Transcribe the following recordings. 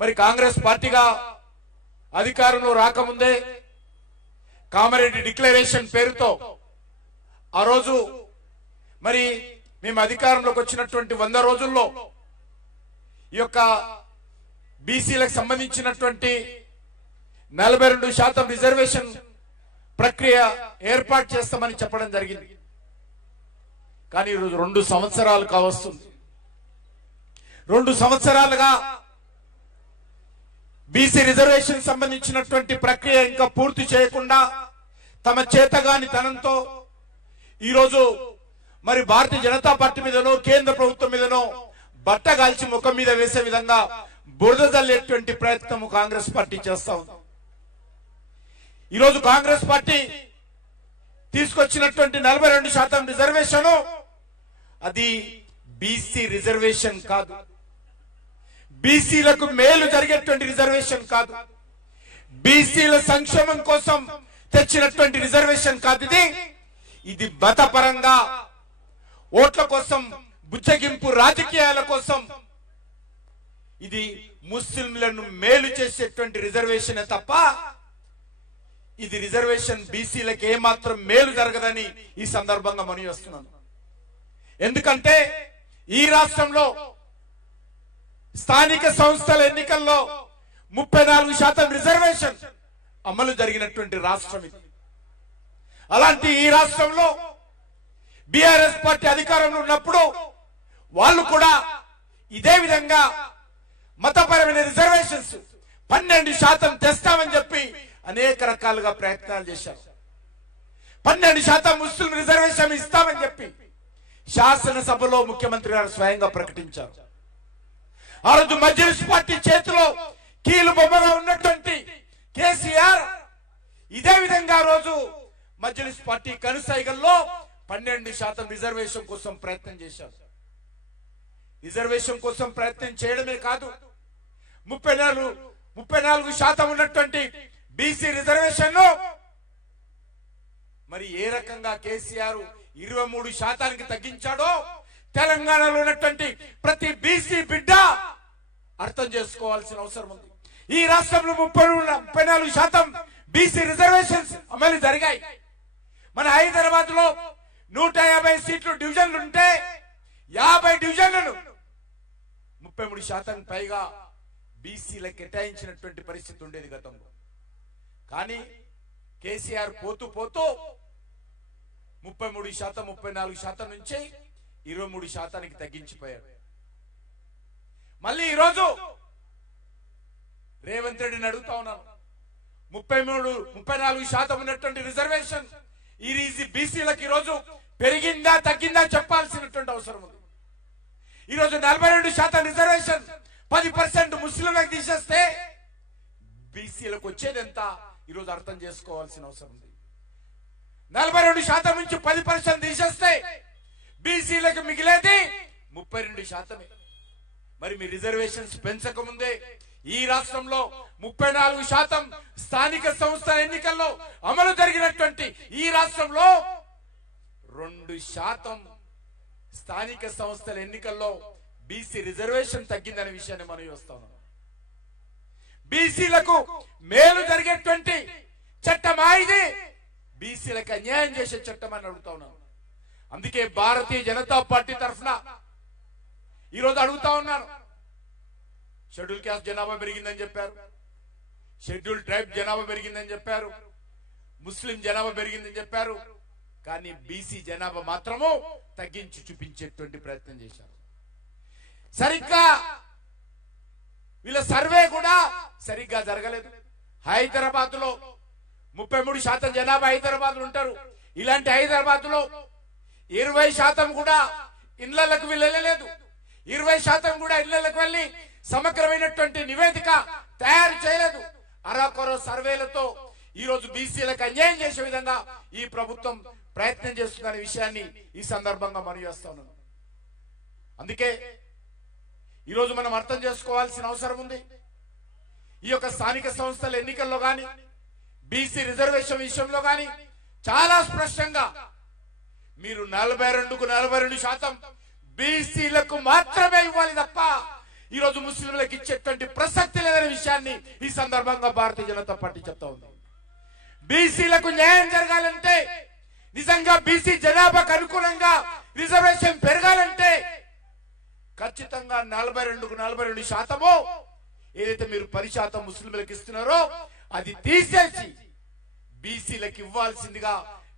మరి కాంగ్రెస్ పార్టీగా అధికారంలో రాకముందే కామారెడ్డి డిక్లరేషన్ పేరుతో ఆ రోజు మరి మేము అధికారంలోకి వచ్చినటువంటి 100 రోజుల్లో ఈ యొక్క బీసీలకు సంబంధించినటువంటి 42% రిజర్వేషన్ ప్రక్రియ ఏర్పాటు చేస్తామని చెప్పడం జరిగింది. కానీ ఈరోజు 2 సంవత్సరాలు కావస్తుంది. 2 సంవత్సరాలుగా బీసీ రిజర్వేషన్ సంబంధించినటువంటి ప్రక్రియ ఇంకా పూర్తి చేయకుండా తమ చేతగాని తనంతో ఈరోజు మరి భారతీయ జనతా పార్టీ మీదనో కేంద్ర ప్రభుత్వం మీదనో బట్టగాల్చి ముఖం మీద వేసే విధంగా బురద జల్లేటువంటి ప్రయత్నం కాంగ్రెస్ పార్టీ చేస్తా ఉంది. ఈరోజు కాంగ్రెస్ పార్టీ తీసుకొచ్చినటువంటి 42% రిజర్వేషన్ అది బీసీ రిజర్వేషన్ కాదు, బీసీలకు మేలు జరిగేటువంటి రిజర్వేషన్ కాదు, బీసీల సంక్షేమం కోసం తెచ్చినటువంటి రిజర్వేషన్ కాదు. ఇది మతపరంగా ఓట్ల కోసం బుచ్చగింపు రాజకీయాల కోసం ఇది ముస్లింలను మేలు చేసేటువంటి రిజర్వేషన్ తప్ప ఇది రిజర్వేషన్ బీసీలకు ఏమాత్రం మేలు జరగదని ఈ సందర్భంగా మనవి చేస్తున్నాను. ఎందుకంటే ఈ రాష్ట్రంలో స్థానిక సంస్థల ఎన్నికల్లో 34% రిజర్వేషన్ అమలు జరిగినటువంటి రాష్ట్రం ఇది. అలాంటి ఈ రాష్ట్రంలో బీఆర్ఎస్ పార్టీ అధికారంలో ఉన్నప్పుడు వాళ్ళు కూడా ఇదే విధంగా మతపరమైన రిజర్వేషన్స్ 12% తెస్తామని చెప్పి అనేక రకాలుగా ప్రయత్నాలు చేశారు. 12% ముస్లిం రిజర్వేషన్ ఇస్తామని చెప్పి శాసనసభలో ముఖ్యమంత్రి గారు స్వయంగా ప్రకటించారు. ఆ రోజు మజ్లిస్ పార్టీ చేతిలో కీలు బొమ్మగా ఉన్నటువంటి కేసీఆర్ ఇదే విధంగా రోజు మజ్లిస్ పార్టీ కనుసైగల్లో 12% రిజర్వేషన్ కోసం ప్రయత్నం చేశారు. రిజర్వేషన్ కోసం ప్రయత్నం చేయడమే కాదు 34% ఉన్నటువంటి బీసీ రిజర్వేషన్ మరి ఏ రకంగా కేసీఆర్ 23% తగ్గించాడో తెలంగాణలో ఉన్నటువంటి ప్రతి బీసీ బిడ్డ అర్థం చేసుకోవాల్సిన అవసరం ఉంది. ఈ రాష్ట్రంలో 34% బీసీ రిజర్వేషన్స్ అమలు జరిగాయి. మన హైదరాబాద్ లో 150 సీట్లు డివిజన్లు ఉంటే 50 డివిజన్లను 33% పైగా బీసీలకు కేటాయించినటువంటి పరిస్థితి ఉండేది గతంలో. కానీ కేసీఆర్ పోతూ పోతూ 33%, 34% నుంచి 23% తగ్గించిపోయారు. మళ్ళీ ఈరోజు రేవంత్ రెడ్డిని అడుగుతా ఉన్నాను, 34% ఉన్నటువంటి రిజర్వేషన్ ఈ బీసీలకు ఈరోజు పెరిగిందా తగ్గిందా చెప్పాల్సినటువంటి అవసరం ఉంది. ఈరోజు 42% రిజర్వేషన్ 10% ముస్లింలకు తీసేస్తే బీసీలకు వచ్చేది ఎంత ఈరోజు అర్థం చేసుకోవాల్సిన అవసరం ఉంది. 42% నుంచి 10% తీసేస్తే బీసీలకు మిగిలేది 32%. మరి మీ రిజర్వేషన్స్ పెంచక ముందే ఈ రాష్ట్రంలో 34% స్థానిక సంస్థల ఎన్నికల్లో అమలు జరిగినటువంటి ఈ రాష్ట్రంలో 2% స్థానిక సంస్థల ఎన్నికల్లో బీసీ రిజర్వేషన్ తగ్గిందనే విషయాన్ని మనం చూస్తాం. బీసీలకు మేలు జరిగేటువంటి చట్టమా ఇది? బీసీలకు అన్యాయం చేసే చట్టం అని అడుగుతా ఉన్నాను. అందుకే భారతీయ జనతా పార్టీ తరఫున ఈరోజు అడుగుతా ఉన్నాను, షెడ్యూల్ క్యాస్ట్ జనాభా పెరిగిందని చెప్పారు, షెడ్యూల్ ట్రైబ్ జనాభా పెరిగిందని చెప్పారు, ముస్లిం జనాభా పెరిగిందని చెప్పారు, కానీ బీసీ జనాభా మాత్రము తగ్గించి చూపించేటువంటి ప్రయత్నం చేశారు. సరిగ్గా వీళ్ళ సర్వే కూడా సరిగ్గా జరగలేదు. హైదరాబాద్ లో 33% జనాభా హైదరాబాద్ లో ఉంటారు. ఇలాంటి హైదరాబాద్ లో 20% కూడా ఇళ్లకు వెళ్ళలేదు. 20% కూడా ఇళ్లకు వెళ్లి సమగ్రమైనటువంటి నివేదిక తయారు చేయలేదు. అరాకొర సర్వేలతో ఈ రోజు బీసీలకు అన్యాయం చేసే విధంగా ఈ ప్రభుత్వం ప్రయత్నం చేస్తున్న విషయాన్ని ఈ సందర్భంగా మనం చేస్తా ఉన్నాం. అందుకే ఈ రోజు మనం అర్థం చేసుకోవాల్సిన అవసరం ఉంది. ఈ యొక్క స్థానిక సంస్థల ఎన్నికల్లో గాని బీసీ రిజర్వేషన్ విషయంలో గాని చాలా స్పష్టంగా మీరు 42% బీసీలకు మాత్రమే ఇవ్వాలి తప్ప ఈరోజు ముస్లింలకు ఇచ్చేటువంటి ప్రసక్తి లేదనే విషయాన్ని ఈ సందర్భంగా భారతీయ జనతా పార్టీ చెప్తా ఉంది. బీసీలకు న్యాయం జరగాలంటే, నిజంగా బీసీ జనాభాకు అనుగుణంగా రిజర్వేషన్ పెరగాలంటే ఖచ్చితంగా 42% ఏదైతే మీరు 10% ముస్లింలకు ఇస్తున్నారో అది తీసేసి బీసీలకు ఇవ్వాల్సిందిగా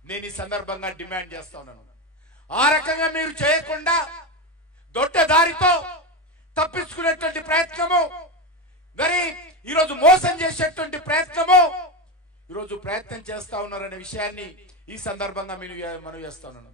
నేను ఈ సందర్భంగా డిమాండ్ చేస్తా ఉన్నాను. ఆ రకంగా మీరు చేయకుండా దొడ్డ దారితో తప్పించుకునేటువంటి ప్రయత్నము, మరి ఈరోజు మోసం చేసేటువంటి ప్రయత్నము ఈరోజు ప్రయత్నం చేస్తా ఉన్నారనే విషయాన్ని ఈ సందర్భంగా మనం చేస్తా ఉన్నాను.